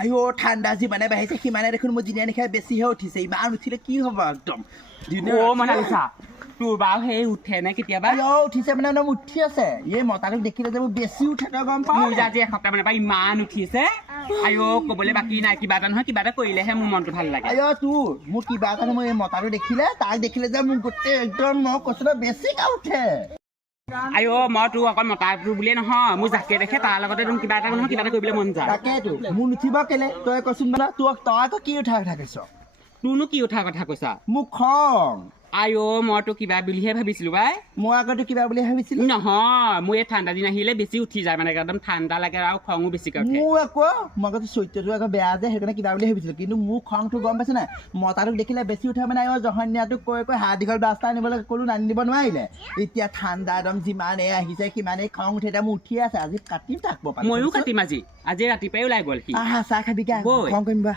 আইও ঠাণ্ডা যিমানে বাঢ়িছে সিমানে দেখোন মোৰ দিনে নিশাই বেছিহে উঠিছে ইমান উঠিলে কি হ'ব একদম মনালিছা তোৰ বাৰু সেই উঠে নে কেতিয়াবা আইও উঠিছে মানে একদম উঠি আছে এই মতাটোক দেখিলে যে মোৰ বেছি উঠে তই গম পাৱ মোৰ যে আজি এসপ্তাহ মানৰ পৰা ইমান উঠিছে আইও ক'বলৈ বাকী নাই কিবা এটা নহয় কিবা এটা কৰিলেহে মোৰ মনটো ভাল লাগে আইও তোৰ মোৰ কিবা এটা মই এই মতাটো দেখিলে তাক দেখিলে যে মোৰ গোটেই একদম মই কৈছোঁ তই বেছিকৈ উঠে আইও মই তোৰ অকল মতাটো বুলিয়ে নহয় মোৰ যাকে দেখে তাৰ লগতে তোৰ কিবা এটা নহয় কিবা এটা কৰিবলৈ মন যায় তাকেতো মোৰ নুঠিব কেলে তই কচোন মানে তোক তই আকৌ কি উঠা কথা কৈছ তোৰনো কি উঠা কথা কৈছা মোক খং আইও মই তো কিবা বুলিহে ভাবিছিলো বাই মই আগতে কিবা বুলি ভাবিছিলো নহয় মোৰ এই ঠাণ্ডা দিন আহিলে বেছি উঠি যায় মানে একদম ঠাণ্ডা লাগে আৰু খঙো বেছিকৈ উঠে মোৰ আকৌ মই আগতে চৰিত্ৰটো আকৌ বেয়া যে সেইকাৰণে কিবা বুলি ভাবিছিলো কিন্তু মোৰ খংটো গম পাইছে নাই মতাটোক দেখিলে বেছি উঠে মানে জহনীয়াটোক কৈ হাত দীঘল ৰাস্তা আনিবলৈ ক'লো নানি দিব নোৱাৰিলে এতিয়া ঠাণ্ডা একদম যিমানেই আহিছে সিমানেই খং উঠে এতিয়া মোৰ উঠিয়ে আছে আজি কাটিম তাক ময়ো কাটিম আজি ৰাতিপুৱাই ওলাই গ'ল সি আহা চাহ খাবি কে বৈ। খং কৰিম বা